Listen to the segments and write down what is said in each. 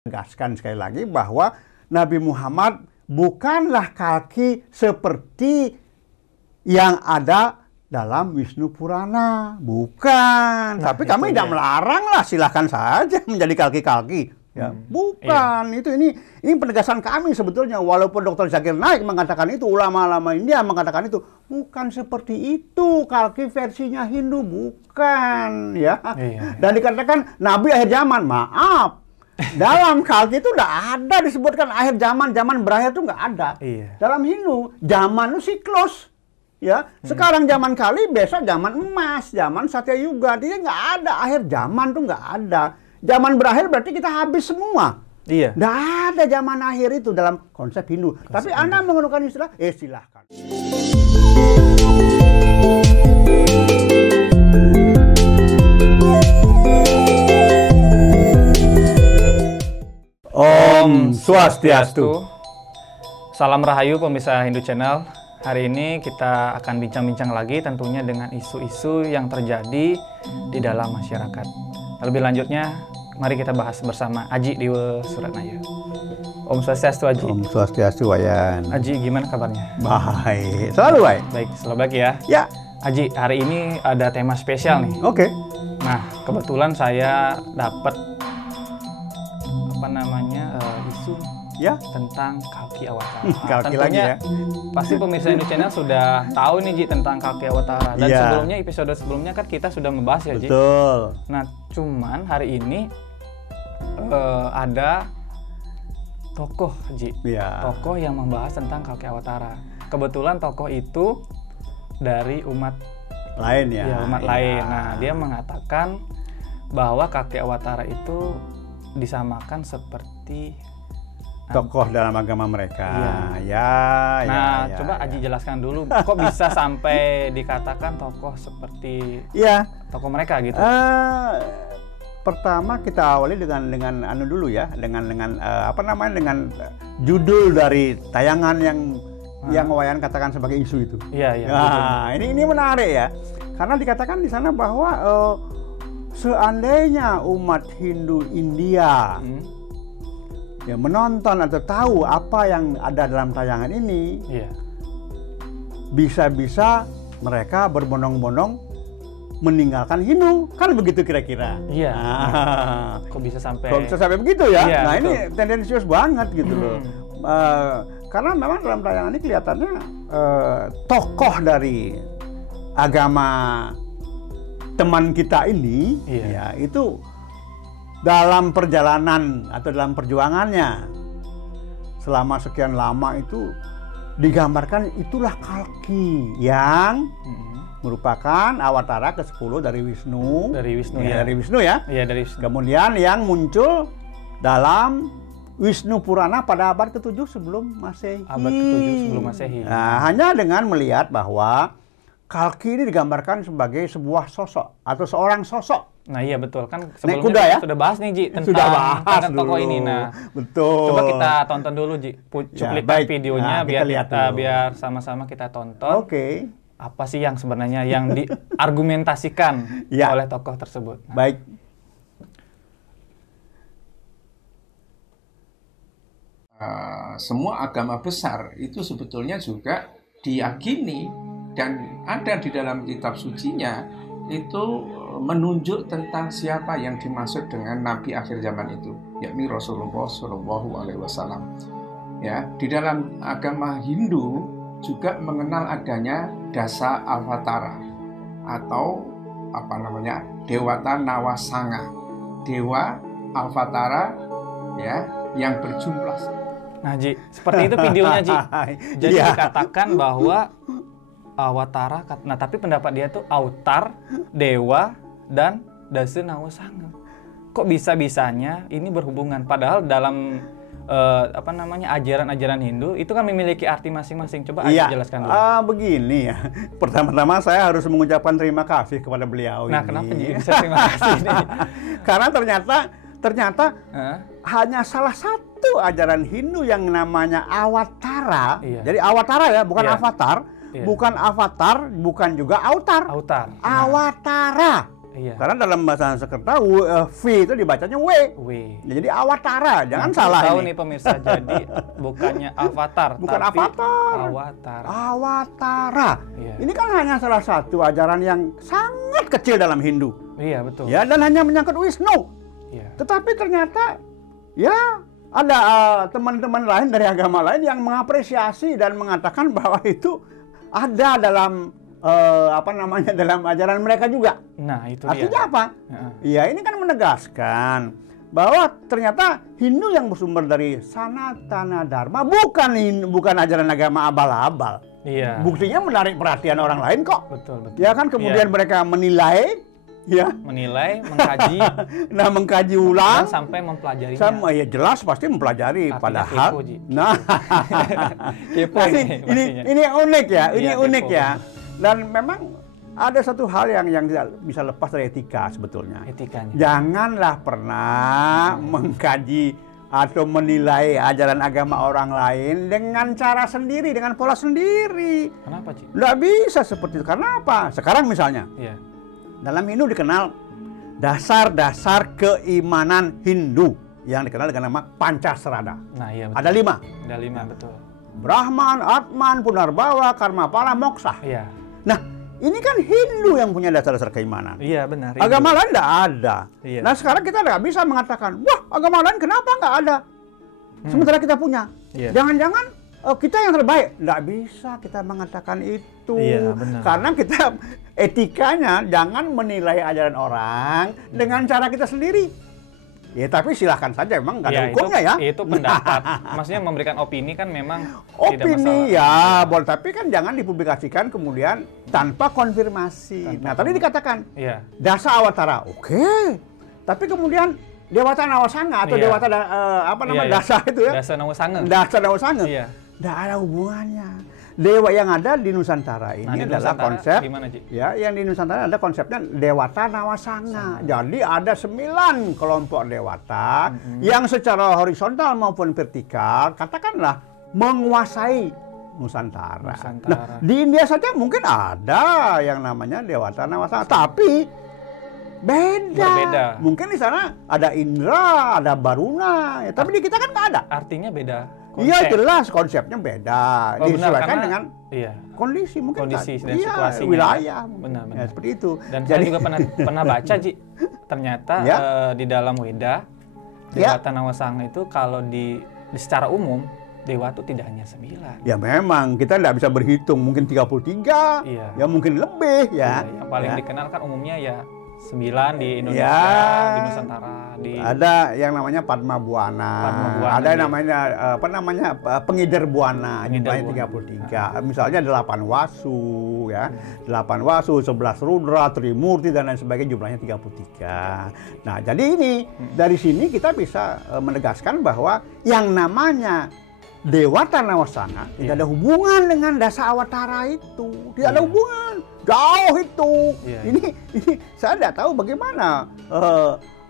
Tegaskan sekali lagi bahwa Nabi Muhammad bukanlah kalki seperti yang ada dalam Wisnu Purana, bukan. Nah, tapi kami tidak melarang lah, silahkan saja menjadi kalki-kalki. Ya, bukan. Itu ini penegasan kami sebetulnya. Walaupun Dr. Zakir Naik mengatakan itu, ulama-ulama India mengatakan itu, bukan seperti itu kalki versinya Hindu, bukan. Ya. Dan dikatakan Nabi akhir zaman, maaf. Dalam kalki itu tidak ada disebutkan akhir zaman, zaman berakhir itu nggak ada. Dalam Hindu, zaman itu siklus. Ya, sekarang zaman kali, besok zaman emas, zaman Satya Yuga. Dia nggak ada akhir zaman tuh nggak ada. Zaman berakhir berarti kita habis semua. Iya. Nggak ada zaman akhir itu dalam konsep Hindu. Tapi Anda menggunakan istilah, silahkan. Om Swastiastu. Salam Rahayu pemirsa Hindu Channel. Hari ini kita akan bincang-bincang lagi tentunya dengan isu-isu yang terjadi di dalam masyarakat. Lebih lanjutnya, mari kita bahas bersama Aji Dewa Suratnaya. Om Swastiastu Aji. Om Swastiastu Wayan. Aji, gimana kabarnya? Baik, selalu baik. Baik, selalu baik ya. Ya. Aji, hari ini ada tema spesial nih. Oke. Nah, kebetulan saya dapat isu ya tentang kalki awatara. Kalki lagi ya. Pasti pemirsa Hindu Channel sudah tahu nih Ji tentang kalki awatara. Dan sebelumnya episode sebelumnya kan kita sudah membahas ya Ji. Betul. Nah, cuman hari ini ada tokoh Ji. Tokoh yang membahas tentang kalki awatara. Kebetulan tokoh itu dari umat lain ya. Ya, umat lain. Nah, dia mengatakan bahwa kalki awatara itu disamakan seperti tokoh dalam agama mereka. Coba Aji jelaskan dulu, kok bisa sampai dikatakan tokoh seperti tokoh mereka gitu? Pertama kita awali dengan dulu ya, dengan judul dari tayangan yang Wayan katakan sebagai isu itu. Ini menarik ya, karena dikatakan di sana bahwa seandainya umat Hindu India menonton atau tahu apa yang ada dalam tayangan ini, bisa-bisa mereka berbondong-bondong meninggalkan Hindu, kan begitu kira-kira. Kok bisa sampai begitu ya? Nah, betul. Ini tendensius banget gitu loh. Karena memang dalam tayangan ini kelihatannya tokoh dari agama teman kita ini itu dalam perjalanan atau dalam perjuangannya selama sekian lama itu digambarkan itulah kalki yang merupakan awatara ke-10 dari Wisnu. Dari Wisnu ya. Kemudian yang muncul dalam Wisnu Purana pada abad ke-7 sebelum Masehi. Nah, hanya dengan melihat bahwa kalki ini digambarkan sebagai sebuah sosok atau seorang sosok. Nah iya betul, kan sebelumnya sudah bahas nih Ji tentang tokoh ini. Nah betul. Coba kita tonton dulu Ji, cuplikan videonya biar sama-sama kita tonton. Apa sih yang sebenarnya yang diargumentasikan oleh tokoh tersebut. Baik. Semua agama besar itu sebetulnya juga diyakini dan ada di dalam kitab sucinya itu menunjuk tentang siapa yang dimaksud dengan Nabi akhir zaman itu, yakni Rasulullah Shallallahu Alaihi Wasallam. Ya, di dalam agama Hindu juga mengenal adanya Dasa Avatara atau Dewata Nawasanga, Dewa Avatara yang berjumlah. Nah Ji, seperti itu videonya Ji. Jadi dikatakan bahwa awatara, nah tapi pendapat dia tuh autar, dewa, dan dasa nawasanga. Kok bisa-bisanya ini berhubungan? Padahal dalam ajaran-ajaran Hindu itu kan memiliki arti masing-masing. Coba jelaskan dulu. Begini ya. Pertama-tama saya harus mengucapkan terima kasih kepada beliau. Nah, kenapa bisa terima kasih ini? Karena ternyata hanya salah satu ajaran Hindu yang namanya awatara. Jadi awatara ya, bukan avatar. Bukan avatar, bukan juga autar. Awatara. Iya. Karena dalam bahasa Sanskerta V itu dibacanya W. Ya, jadi Awatara, jangan salah tahu ini. nih pemirsa, jadi bukannya avatar, Bukan tapi avatar. Awatara. Awatara. Iya. Ini kan hanya salah satu ajaran yang sangat kecil dalam Hindu. Iya, betul. Ya, dan hanya menyangkut Wisnu. Iya. Tetapi ternyata ya ada teman-teman lain dari agama lain yang mengapresiasi dan mengatakan bahwa itu ada dalam dalam ajaran mereka juga. Nah, itu Artinya dia. apa? Ya, ini kan menegaskan bahwa ternyata Hindu yang bersumber dari Sanatana Dharma bukan ajaran agama abal-abal. Iya. Buktinya menarik perhatian orang lain kok. Betul. Ya kan, kemudian mereka menilai, ya, menilai, mengkaji, nah mengkaji ulang, dan sampai mempelajarinya. sama ya jelas pasti mempelajari. Artinya Padahal, kepo, Ji. nah, Kepo ini unik ya, ini Iya, unik kepo. ya. Dan memang ada satu hal yang tidak bisa lepas dari etika sebetulnya. Etikanya. Janganlah pernah mengkaji atau menilai ajaran agama orang lain dengan cara sendiri, dengan pola sendiri. Kenapa, Ci? Nggak bisa seperti itu. Karena apa? Sekarang misalnya, Iya. dalam Hindu dikenal dasar-dasar keimanan Hindu yang dikenal dengan nama Pancasrada. Nah, iya betul. Ada 5. Ada 5, betul. Brahman, Atman, Punarbawa, Karmapala, Moksa. Iya. Nah, ini kan Hindu yang punya dasar-dasar keimanan. Iya, benar. Agama lain nggak ada. Iya. Nah, sekarang kita nggak bisa mengatakan, wah, agama lain kenapa nggak ada? Sementara kita punya. Iya. Jangan-jangan kita yang terbaik. Nggak bisa kita mengatakan itu. Iya, benar. Karena kita etikanya jangan menilai ajaran orang dengan cara kita sendiri. Ya, tapi silahkan saja, memang nggak ada hukumnya ya. Itu pendapat. Maksudnya memberikan opini kan memang tidak masalah. Opini ya, boleh, tapi kan jangan dipublikasikan kemudian tanpa konfirmasi. Nah, tadi dikatakan Iya. Dasa Awatara, oke. Tapi kemudian Dewata Nawasanga atau Iya. Dewata Dasa itu ya. Dasa Nawasanga. Dasa Nawasanga. Iya. Nggak ada hubungannya. Dewa yang ada di Nusantara ini Di adalah Nusantara konsep, gimana, Ci? ya, yang di Nusantara ada konsepnya Dewata Nawasanga. Jadi ada 9 kelompok Dewata yang secara horizontal maupun vertikal, katakanlah, menguasai Nusantara. Nah, di India saja mungkin ada yang namanya Dewata Nawasanga, tapi beda. Mungkin di sana ada Indra, ada Baruna, ya, tapi di kita kan nggak ada. Artinya beda. Iya, jelas konsepnya beda. Disesuaikan dengan kondisi mungkin kondisi kan. dan Iya, situasinya. wilayah. Benar. Ya, seperti itu. Dan saya juga pernah baca, Ji. Ternyata di dalam Weda, Dewata Nawasanga itu kalau di secara umum dewa itu tidak hanya 9. Ya memang kita tidak bisa berhitung, mungkin 33, ya mungkin lebih ya. Yang paling dikenal kan umumnya ya 9 di Indonesia, di Nusantara, ada yang namanya Padma Buana, ada yang namanya Pengider Buana, jumlahnya 33. Misalnya 8 Wasu, ya, 8 Wasu, 11 Rudra, Trimurti dan lain sebagainya, jumlahnya 33. Nah, jadi ini dari sini kita bisa menegaskan bahwa yang namanya Dewata Nawasanga tidak ada hubungan dengan Dasa Awatara itu, tidak ada hubungan, jauh itu. Ini saya tidak tahu bagaimana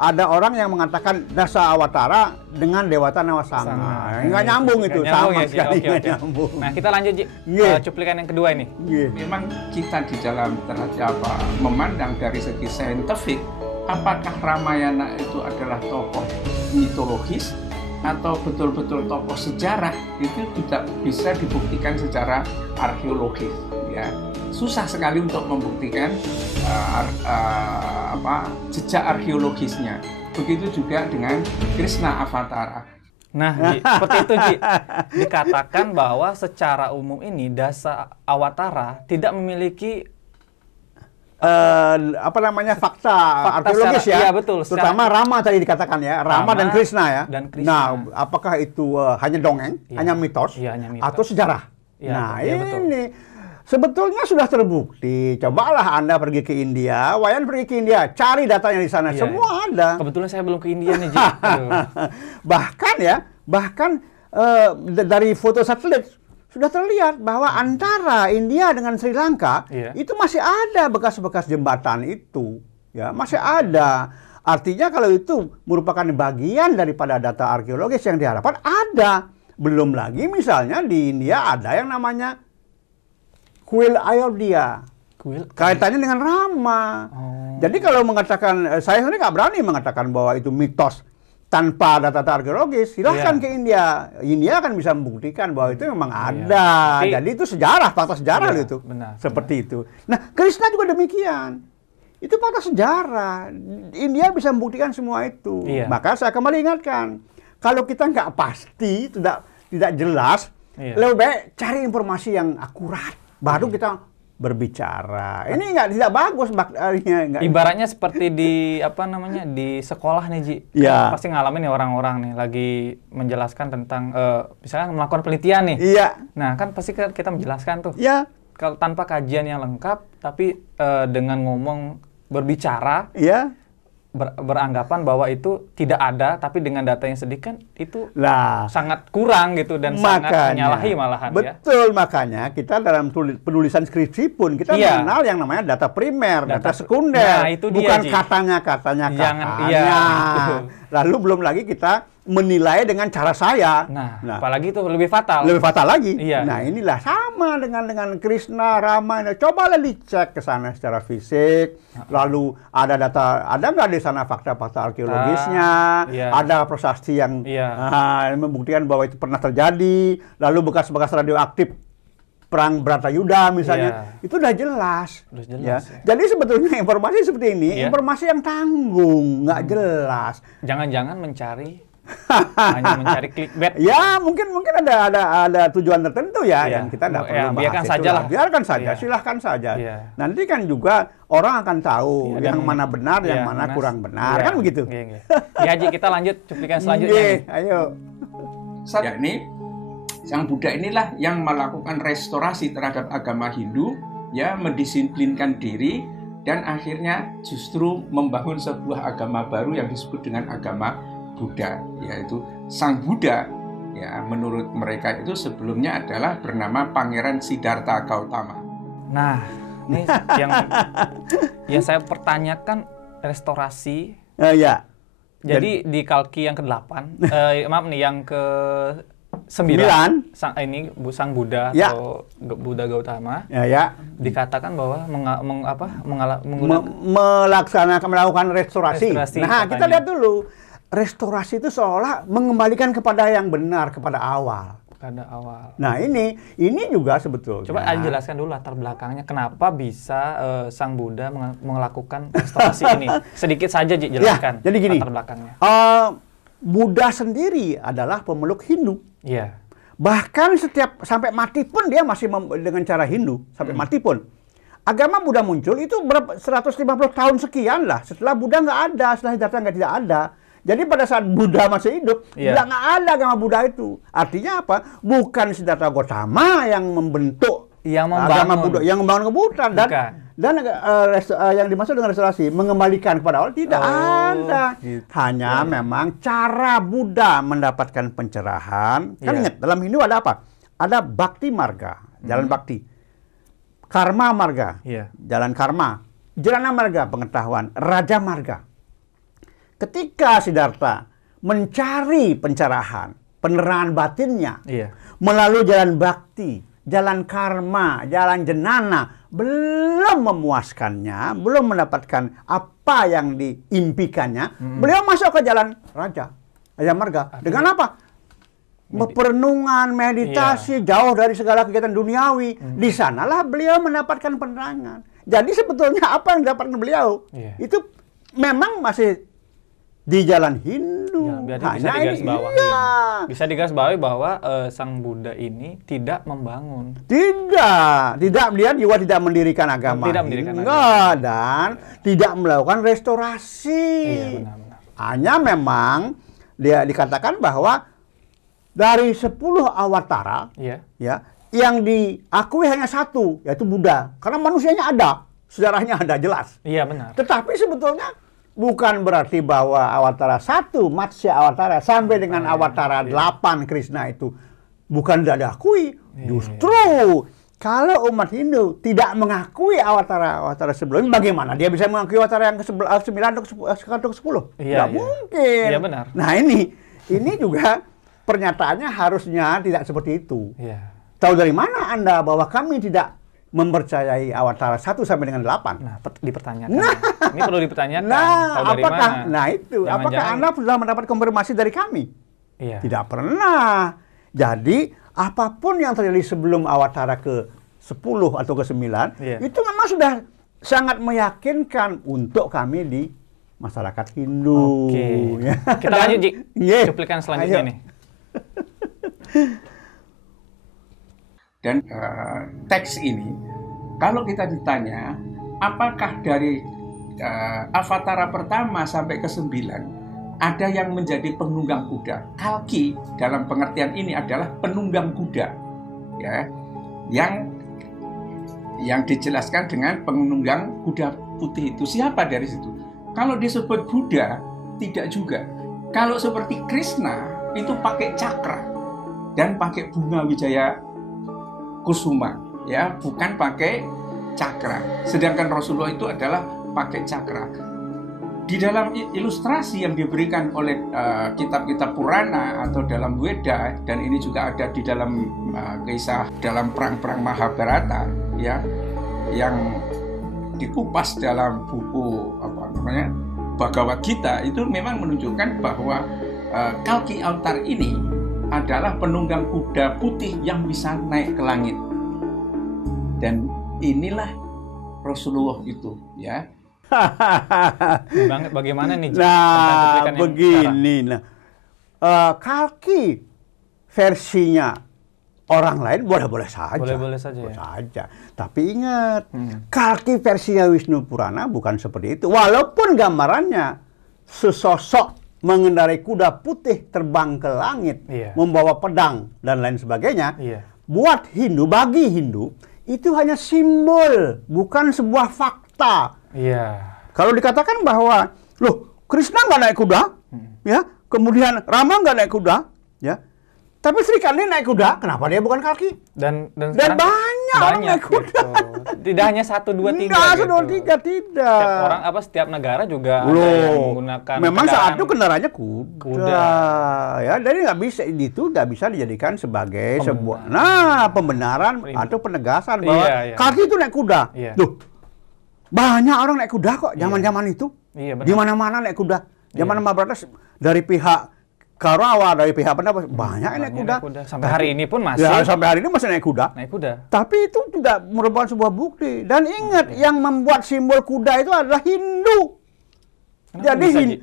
ada orang yang mengatakan Dasa Awatara dengan Dewata Nawasanga. Nggak nyambung itu, sama sekali nggak nyambung. Nah, kita lanjut, Ji. Cuplikan yang kedua ini. Memang kita di dalam memandang dari segi saintifik, apakah Ramayana itu adalah tokoh mitologis atau betul-betul tokoh sejarah, itu tidak bisa dibuktikan secara arkeologis, ya. Susah sekali untuk membuktikan jejak arkeologisnya. Begitu juga dengan Krishna Avatara. Nah, Ji, seperti itu, Ji. Dikatakan bahwa secara umum ini Dasa Awatara tidak memiliki fakta arkeologis ya. Iya, betul. Terutama Rama tadi dikatakan ya, Rama dan Krishna ya. Nah, apakah itu hanya dongeng, hanya mitos, atau sejarah? Nah, ini sebetulnya sudah terbukti. Cobalah Anda pergi ke India, Wayan pergi ke India, cari datanya di sana, semua ada. Kebetulan saya belum ke India nih, Ji. bahkan dari foto satelit sudah terlihat bahwa antara India dengan Sri Lanka itu masih ada bekas-bekas jembatan itu, ya, masih ada. Artinya kalau itu merupakan bagian daripada data arkeologis yang diharapkan ada. Belum lagi misalnya di India ada yang namanya kuil Ayodhya. Kaitannya dengan Rama. Jadi kalau mengatakan, saya sendiri nggak berani mengatakan bahwa itu mitos tanpa data arkeologis. Silahkan ke India. India akan bisa membuktikan bahwa itu memang ada. Jadi itu sejarah, fakta sejarah itu. Seperti itu. Nah, Krishna juga demikian. Itu fakta sejarah. India bisa membuktikan semua itu. Maka saya kembali ingatkan, kalau kita nggak pasti, tidak jelas, lebih baik cari informasi yang akurat. Baru kita berbicara. Ini tidak bagus ibaratnya seperti di di sekolah nih Ji. Pasti ngalamin ya orang-orang nih lagi menjelaskan tentang misalnya melakukan penelitian nih. Nah, kan pasti kita menjelaskan tuh. Kalau tanpa kajian yang lengkap tapi dengan ngomong berbicara beranggapan bahwa itu tidak ada, tapi dengan data yang sedikit kan itu sangat kurang gitu dan sangat menyalahi malahan. Betul, makanya kita dalam penulisan skripsi pun kita mengenal yang namanya data primer, data sekunder, itu bukan dia, katanya. Lalu belum lagi kita menilai dengan cara saya. Nah, apalagi itu lebih fatal. Lebih fatal lagi. Nah, inilah sama dengan Krishna, Rama. Cobalah dicek ke sana secara fisik. Lalu ada data, ada nggak di sana fakta-fakta arkeologisnya? Ada prasasti yang membuktikan bahwa itu pernah terjadi. Lalu bekas-bekas radioaktif perang Bratayuda misalnya, itu udah jelas. Jadi sebetulnya informasi seperti ini, informasi yang tanggung, nggak jelas. Jangan-jangan hanya mencari clickbait. Ya, mungkin ada tujuan tertentu yang kita tidak perlu bahas. Biarkan saja, silahkan saja. Nanti kan juga orang akan tahu yang mana benar, yang mana kurang benar, kan begitu. Ya, Ji, kita lanjut cuplikan selanjutnya. Ayo. Yakni Sang Buddha inilah yang melakukan restorasi terhadap agama Hindu, mendisiplinkan diri dan akhirnya justru membangun sebuah agama baru yang disebut dengan agama Buddha, yaitu Sang Buddha. Menurut mereka itu sebelumnya adalah bernama Pangeran Siddhartha Gautama. Nah, ini yang saya pertanyakan restorasi. Jadi di Kalki yang ke-8, maaf nih, yang ke-9, Sang Buddha atau Buddha Gautama, dikatakan bahwa melakukan restorasi. Nah, kita lihat dulu. Restorasi itu seolah mengembalikan kepada yang benar, kepada awal. Nah, ini juga sebetulnya. Coba jelaskan dulu latar belakangnya, kenapa bisa Sang Buddha melakukan restorasi ini. Sedikit saja jelaskan jadi gini, latar belakangnya. Buddha sendiri adalah pemeluk Hindu. Bahkan sampai mati pun dia masih dengan cara Hindu, sampai mati pun. Agama Buddha muncul itu 150 tahun sekian lah. Setelah Buddha nggak ada, setelah Siddhartha tidak ada. Jadi pada saat Buddha masih hidup, nggak ada agama Buddha itu. Artinya apa? Bukan Siddhartha Gautama yang membentuk agama Buddha, yang membangun kebuddhaan. Dan yang dimaksud dengan restorasi, mengembalikan kepada awal, tidak ada. Hanya memang cara Buddha mendapatkan pencerahan. Kan ingat, dalam Hindu ada apa? Ada Bhakti Marga, jalan Bhakti. Karma Marga, jalan karma. Jnana Marga, pengetahuan. Raja Marga. Ketika Siddhartha mencari pencerahan, penerangan batinnya, melalui jalan bhakti, jalan karma, jalan jnana, belum memuaskannya, belum mendapatkan apa yang diimpikannya, beliau masuk ke jalan Raja Marga. Dengan apa? Perenungan, meditasi, jauh dari segala kegiatan duniawi. Di sanalah beliau mendapatkan penerangan. Jadi sebetulnya apa yang didapatkan beliau, itu memang masih di jalan Hindu. Bisa digarisbawahi bahwa Sang Buddha ini tidak membangun. Tidak. Dia juga tidak mendirikan agama. Dan tidak melakukan restorasi. Hanya memang dia dikatakan bahwa dari 10 awatara, yang diakui hanya satu, yaitu Buddha. Karena manusianya ada, sejarahnya ada jelas. Benar. Tetapi sebetulnya bukan berarti bahwa awatara 1, Matsya awatara, sampai dengan awatara 8 Krishna itu bukan tidak diakui. Justru kalau umat Hindu tidak mengakui awatara sebelumnya, bagaimana dia bisa mengakui awatara yang ke-9 atau ke-10? Tidak mungkin. Benar. Nah, ini juga pernyataannya harusnya tidak seperti itu. Tahu dari mana Anda bahwa kami tidak mempercayai Awatara 1 sampai dengan 8? Nah, dipertanyakan. Ini perlu dipertanyakan. Nah, Tahu dari apakah mana? nah itu, apakah Anda sudah mendapat konfirmasi dari kami? Iya. Tidak pernah. Jadi, apapun yang terjadi sebelum Awatara ke-10 atau ke-9, itu memang sudah sangat meyakinkan untuk kami di masyarakat Hindu. Oke. Ya. Kita lanjut, Ji. Yeah. Cuplikan selanjutnya nih. Dan teks ini, kalau kita ditanya, apakah dari Avatara pertama sampai ke-9 ada yang menjadi penunggang kuda? Kalki dalam pengertian ini adalah penunggang kuda, ya, yang dijelaskan dengan penunggang kuda putih itu. Siapa dari situ? Kalau disebut Buddha, tidak juga. Kalau seperti Krishna, itu pakai cakra dan pakai bunga wijaya kusuma, ya, bukan pakai cakra. Sedangkan Rasulullah itu adalah pakai cakra. Di dalam ilustrasi yang diberikan oleh kitab-kitab Purana atau dalam Weda, dan ini juga ada di dalam kisah dalam perang-perang Mahabharata, ya, yang dikupas dalam buku Bhagavad Gita, itu memang menunjukkan bahwa Kalki Avatar ini adalah penunggang kuda putih yang bisa naik ke langit. Dan inilah Rasulullah itu, ya. Bagaimana nih, Ji? Nah, begini. Nah, Kalki versinya orang lain boleh-boleh saja. Boleh-boleh saja, boleh ya. saja. Tapi ingat, Kalki versinya Wisnu Purana bukan seperti itu. Walaupun gambarannya sesosok mengendarai kuda putih terbang ke langit, membawa pedang dan lain sebagainya. Buat Hindu, bagi Hindu, itu hanya simbol, bukan sebuah fakta. Kalau dikatakan bahwa, loh, Krishna nggak naik kuda, ya, kemudian Rama nggak naik kuda, ya, tapi Sri Kandi naik kuda, kenapa dia bukan Kalki? Dan banyak orang naik kuda. Gitu. Tidak hanya 1, 2, 3. Enggak, 1, 2, 3 tidak. Setiap orang, setiap negara juga ada yang menggunakan. Memang saat itu kendaraannya kuda. Ya, jadi nggak bisa dijadikan sebagai sebuah pembenaran atau penegasan bahwa Kalki itu naik kuda. Loh, banyak orang naik kuda kok zaman-zaman itu. Di mana-mana naik kuda. Zaman Mahabharata dari pihak Kaurawa, dari pihak pendapat banyak naik kuda. Sampai hari ini pun masih. Ya, sampai hari ini masih naik kuda. Tapi itu tidak merupakan sebuah bukti. Dan ingat, yang membuat simbol kuda itu adalah Hindu. Jadi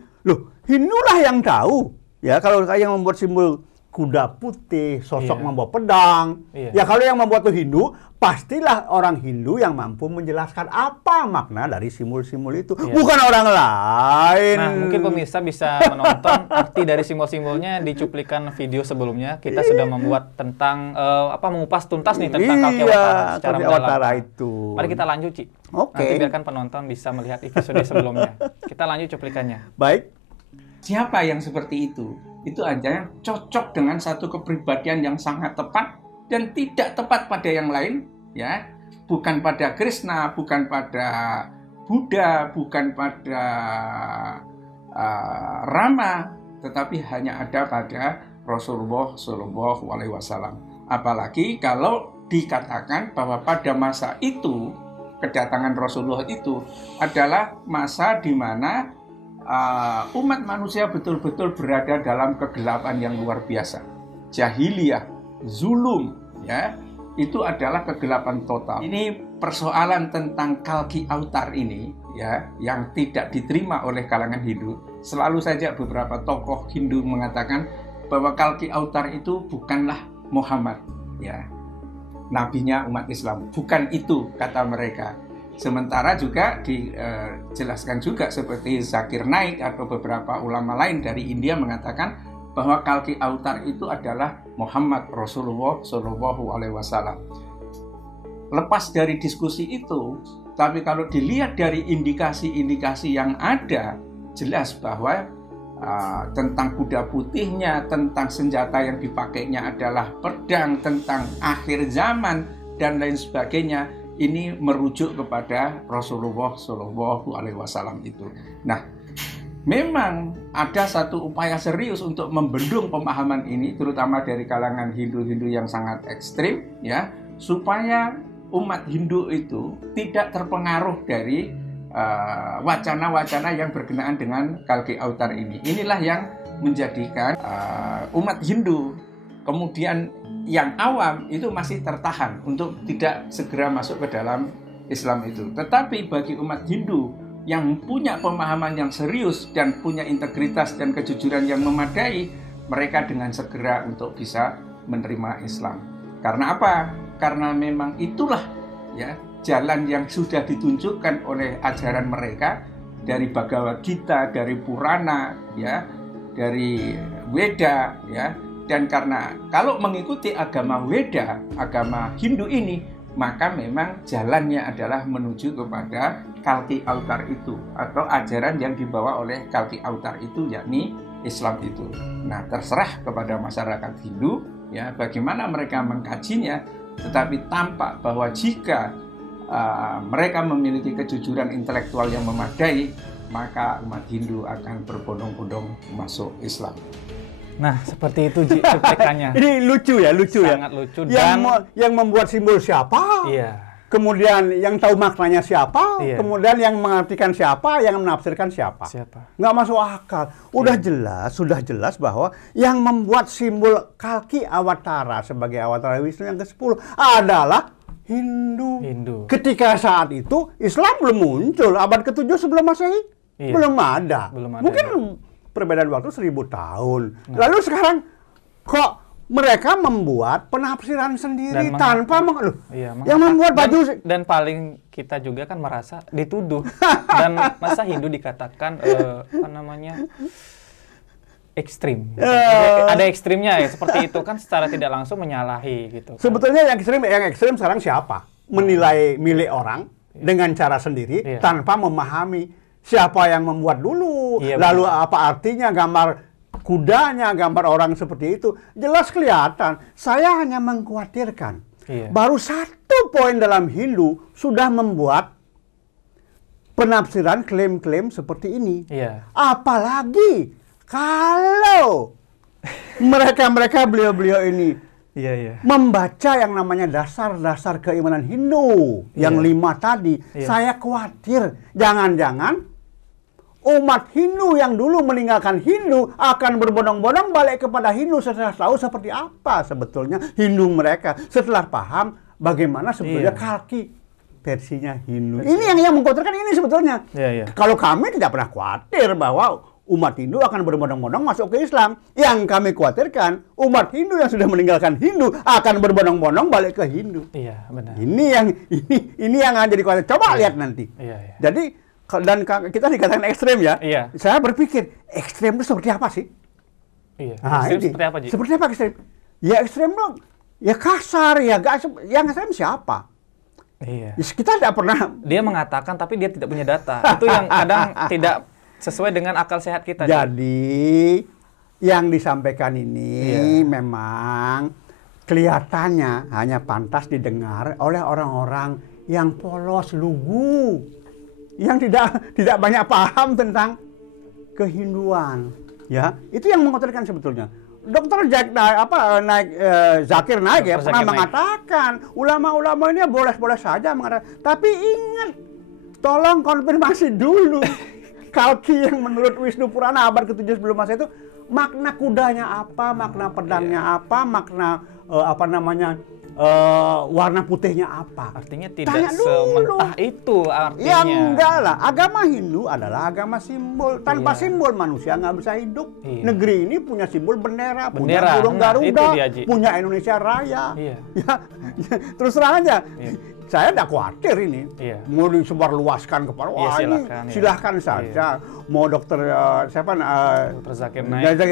Hindu lah yang tahu. Ya, kalau yang membuat simbol kuda putih, sosok membawa pedang. Ya, kalau yang membuat itu Hindu, pastilah orang Hindu yang mampu menjelaskan apa makna dari simbol-simbol itu. Bukan orang lain. Nah, mungkin pemirsa bisa menonton arti dari simbol-simbolnya di cuplikan video sebelumnya. Kita sudah membuat tentang mengupas tuntas nih tentang Kalki Awatara secara mendalam. Itu. Mari kita lanjut, Ci. Nanti biarkan penonton bisa melihat episode sebelumnya. Kita lanjut cuplikannya. Baik. Siapa yang seperti itu? Itu aja cocok dengan satu kepribadian yang sangat tepat dan tidak tepat pada yang lain, ya. Bukan pada Krishna, bukan pada Buddha, bukan pada Rama, tetapi hanya ada pada Rasulullah Shallallahu Alaihi Wasallam. Apalagi kalau dikatakan bahwa pada masa itu kedatangan Rasulullah itu adalah masa di mana umat manusia betul-betul berada dalam kegelapan yang luar biasa. Jahiliyah, zulum, ya, itu adalah kegelapan total. Ini persoalan tentang Kalki Avatar ini, ya, yang tidak diterima oleh kalangan Hindu. Selalu saja beberapa tokoh Hindu mengatakan bahwa Kalki Avatar itu bukanlah Muhammad, ya, nabinya umat Islam. Bukan itu kata mereka. Sementara juga dijelaskan juga seperti Zakir Naik atau beberapa ulama lain dari India mengatakan bahwa Kalki Avatar itu adalah Muhammad Rasulullah Shallallahu Alaihi Wasallam. Lepas dari diskusi itu, tapi kalau dilihat dari indikasi-indikasi yang ada, jelas bahwa tentang kuda putihnya, tentang senjata yang dipakainya adalah pedang, tentang akhir zaman dan lain sebagainya. Ini merujuk kepada Rasulullah Shallallahu Alaihi Wasallam itu. Nah, memang ada satu upaya serius untuk membendung pemahaman ini, terutama dari kalangan Hindu-Hindu yang sangat ekstrim, ya, supaya umat Hindu itu tidak terpengaruh dari wacana-wacana yang berkenaan dengan Kalki Avatar ini. Inilah yang menjadikan umat Hindu, kemudian yang awam itu masih tertahan untuk tidak segera masuk ke dalam Islam itu. Tetapi bagi umat Hindu yang punya pemahaman yang serius dan punya integritas dan kejujuran yang memadai, mereka dengan segera untuk bisa menerima Islam. Karena apa? Karena memang itulah ya jalan yang sudah ditunjukkan oleh ajaran mereka dari Bhagavad Gita, dari Purana, ya, dari Weda, ya. Dan karena kalau mengikuti agama Weda, agama Hindu ini, maka memang jalannya adalah menuju kepada Kalki Avatar itu atau ajaran yang dibawa oleh Kalki Avatar itu, yakni Islam itu. Nah, terserah kepada masyarakat Hindu ya bagaimana mereka mengkajinya, tetapi tampak bahwa jika mereka memiliki kejujuran intelektual yang memadai, maka umat Hindu akan berbondong-bondong masuk Islam. Nah, seperti itu cuplikannya. Ini lucu ya. Sangat lucu. Dan yang membuat simbol siapa? Iya. Kemudian yang tahu maknanya siapa? Iya. Kemudian yang mengartikan siapa? Yang menafsirkan siapa? Nggak masuk akal. Sudah jelas bahwa yang membuat simbol Kalki Awatara sebagai Awatara Wisnu yang ke-10 adalah Hindu. Ketika saat itu Islam belum muncul, abad ke-7 sebelum Masehi. Iya. Belum ada. Mungkin perbedaan waktu 1000 tahun. Nah. Lalu sekarang kok mereka membuat penafsiran sendiri tanpa yang membuat baju dan paling kita juga kan merasa dituduh dan masa Hindu dikatakan ekstrim. Ada ekstrimnya ya seperti itu kan secara tidak langsung menyalahi gitu. Kan. Sebetulnya yang ekstrim sekarang siapa? Menilai milik orang dengan cara sendiri tanpa memahami siapa yang membuat dulu, lalu apa artinya gambar kudanya, gambar orang seperti itu. Jelas kelihatan. Saya hanya mengkhawatirkan. Baru satu poin dalam Hindu sudah membuat penafsiran klaim-klaim seperti ini. Apalagi kalau mereka beliau-beliau ini membaca yang namanya dasar-dasar keimanan Hindu yang 5 tadi. Saya khawatir jangan-jangan umat Hindu yang dulu meninggalkan Hindu akan berbondong-bondong balik kepada Hindu setelah tahu seperti apa sebetulnya Hindu mereka, setelah paham bagaimana sebetulnya Kalki versinya Hindu. Ini yang mengkhawatirkan ini sebetulnya. Kalau kami tidak pernah khawatir bahwa umat Hindu akan berbondong-bondong masuk ke Islam. Yang kami khawatirkan umat Hindu yang sudah meninggalkan Hindu akan berbondong-bondong balik ke Hindu. Iya, benar. Ini yang jadi khawatir. Coba lihat nanti. Jadi dan kita dikatakan ekstrem ya. Saya berpikir ekstrem itu seperti apa sih? Ekstrem seperti apa, Ji? Seperti apa ekstrem? Ya ekstrem dong. Ya kasar ya. Yang ekstrem siapa? Kita tidak pernah. Dia mengatakan tapi dia tidak punya data. Itu yang kadang tidak sesuai dengan akal sehat kita. Jadi yang disampaikan ini memang kelihatannya hanya pantas didengar oleh orang-orang yang polos, lugu, yang tidak banyak paham tentang kehinduan. Ya, itu yang mengkhawatirkan sebetulnya. Dr. Zakir Naik ya pernah mengatakan ulama-ulama ini boleh-boleh saja mengatakan, tapi ingat, tolong konfirmasi dulu. Kalki yang menurut Wisnu Purana abad ke-7 sebelum Masehi itu makna kudanya apa, makna pedangnya apa, makna warna putihnya apa. Artinya tidak sementah itu artinya. Ya enggak lah. Agama Hindu adalah agama simbol. Tanpa simbol manusia nggak bisa hidup. Negeri ini punya simbol bendera, punya burung Garuda, punya Indonesia Raya. Ya, terus terang aja. Saya tidak khawatir ini. Mau disebarluaskan kepada silahkan saja. Mau dokter Zakir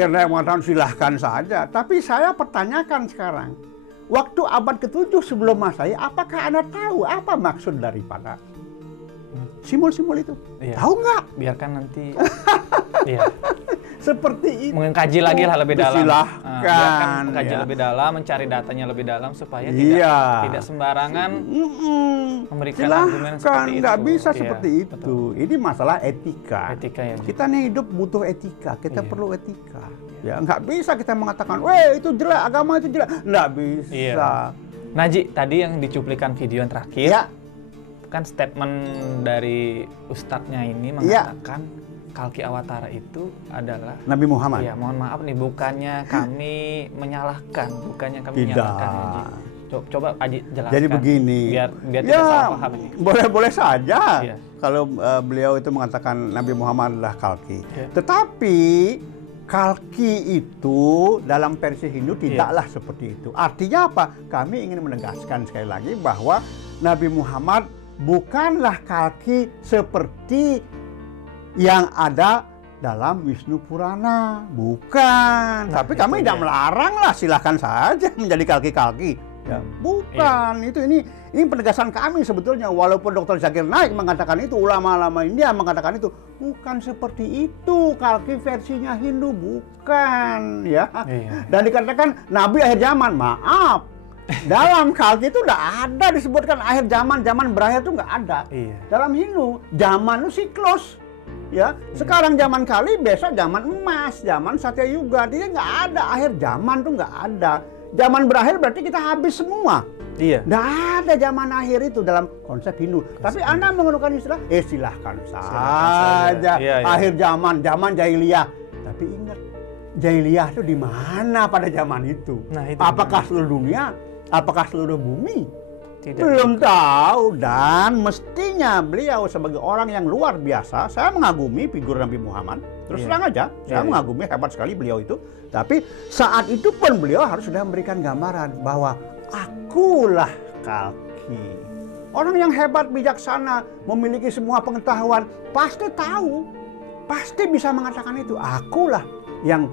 Naik mengatakan silahkan saja. Tapi saya pertanyakan sekarang. Waktu abad ke-7 sebelum Masehi, apakah Anda tahu apa maksud daripada simbol-simbol itu? Tahu nggak? Biarkan nanti. Seperti itu. Mengkaji lagi lah lebih dalam. Silahkan. Mengkaji lebih dalam, mencari datanya lebih dalam supaya tidak sembarangan memberikan argumen seperti itu. Nggak bisa seperti itu. Betul. Ini masalah etika. Kita nih hidup butuh etika. Kita perlu etika. Ya nggak bisa kita mengatakan, itu jelek, agama itu jelek. Nggak bisa. Nah Ji, tadi yang dicuplikan video yang terakhir, Ya, kan statement dari ustadznya ini mengatakan Kalki Awatara itu adalah Nabi Muhammad. ya, mohon maaf nih, bukannya kami menyalahkan, bukannya kami Tidak. menyalahkan ya, Ji. Coba Aji jelaskan. Jadi begini, biar ya tidak salah paham ini. boleh-boleh saja Iya. kalau beliau itu mengatakan Nabi Muhammad adalah Kalki. Iya. Tetapi Kalki itu dalam versi Hindu tidaklah seperti itu. Artinya apa? Kami ingin menegaskan sekali lagi bahwa Nabi Muhammad bukanlah Kalki seperti yang ada dalam Wisnu Purana, bukan. Tapi kami tidak melarang lah, silahkan saja menjadi kalki-kalki. Ya, bukan. Itu ini penegasan kami sebetulnya. Walaupun Dr. Zakir Naik mengatakan itu, ulama-ulama India mengatakan itu, bukan seperti itu. Kalki versinya Hindu bukan, ya. Dan dikatakan Nabi akhir zaman, maaf. Dalam Kalki itu tidak ada disebutkan akhir zaman, zaman berakhir itu nggak ada. Dalam Hindu, zaman itu siklus. Ya, sekarang zaman Kali, besok zaman emas, zaman Satya Yuga. Dia nggak ada akhir zaman tuh, nggak ada. Zaman berakhir berarti kita habis semua. Iya. Nggak ada zaman akhir itu dalam konsep Hindu. Tapi Anda menggunakan istilah, silahkan saja. Iya. Akhir zaman, zaman jahiliyah. Tapi ingat, jahiliyah itu di mana pada zaman itu? Nah, itu apakah seluruh dunia? Apakah seluruh bumi? Tidak. Belum tahu, dan mestinya beliau sebagai orang yang luar biasa, saya mengagumi figur Nabi Muhammad. Terus terang aja, saya mengagumi, hebat sekali beliau itu. Tapi saat itu pun beliau harus sudah memberikan gambaran bahwa akulah Kalki. Orang yang hebat, bijaksana, memiliki semua pengetahuan, pasti tahu, pasti bisa mengatakan itu. Akulah yang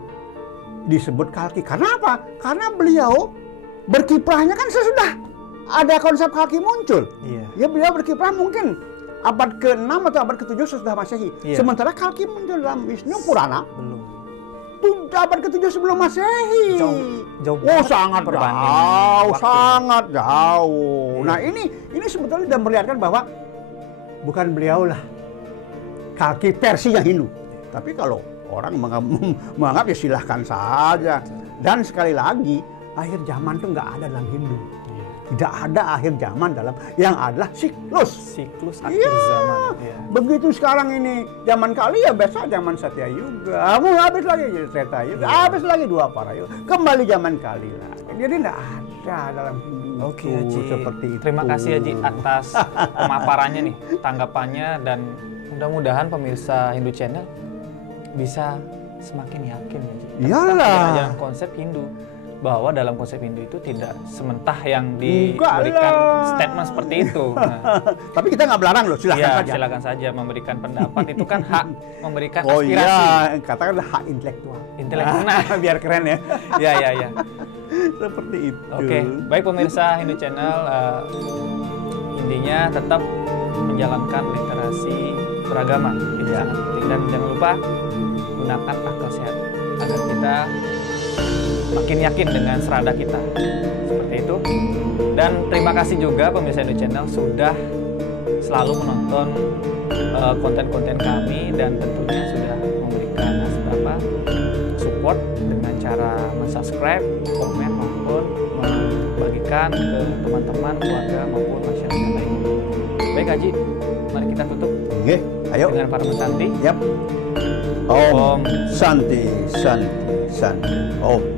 disebut Kalki. Karena apa? Karena beliau berkiprahnya kan sesudah ada konsep Kalki muncul. Ya, beliau berkiprah mungkin abad ke-6 atau abad ke-7 sesudah Masehi. Sementara Kalki muncul dalam Wisnu Purana belum. Abad ke-7 sebelum Masehi. Jauh sangat jauh, sangat jauh. Nah, ini sebetulnya sudah memperlihatkan bahwa bukan beliaulah Kalki versi yang Hindu. Tapi kalau orang menganggap ya silahkan saja. Dan sekali lagi, akhir zaman itu nggak ada dalam Hindu. Tidak ada akhir zaman dalam, yang adalah siklus akhir zaman. Begitu sekarang ini zaman Kali, ya besok zaman Satya Yuga, habis lagi Treta Yuga, habis lagi Dwapara Yuga, kembali zaman Kali lagi. Jadi tidak ada dalam Hindu. Oke, Haji. Seperti itu. Terima kasih Haji atas pemaparannya nih, tanggapannya, dan mudah-mudahan pemirsa Hindu Channel bisa semakin yakin Haji. Iyalah. Dalam konsep Hindu, bahwa dalam konsep Hindu itu tidak sementah yang diberikan statement seperti itu. Nah, tapi kita nggak melarang loh, silakan saja. Silakan saja memberikan pendapat, itu kan hak memberikan Oh aspirasi. iya, katakanlah hak intelektual. Nah, Biar keren ya. ya. Seperti itu. Oke, baik pemirsa Hindu Channel, intinya tetap menjalankan literasi beragama, itu sangat penting, dan jangan lupa gunakan akal sehat agar kita makin yakin dengan serada kita, seperti itu. Dan terima kasih juga pemirsa Hindu Channel sudah selalu menonton konten-konten kami, dan tentunya sudah memberikan support dengan cara subscribe, komen, maupun membagikan ke teman-teman, keluarga maupun masyarakat lainnya. Baik Haji, mari kita tutup dengan para mensanti. Om Santi, Santi, Santi. Om.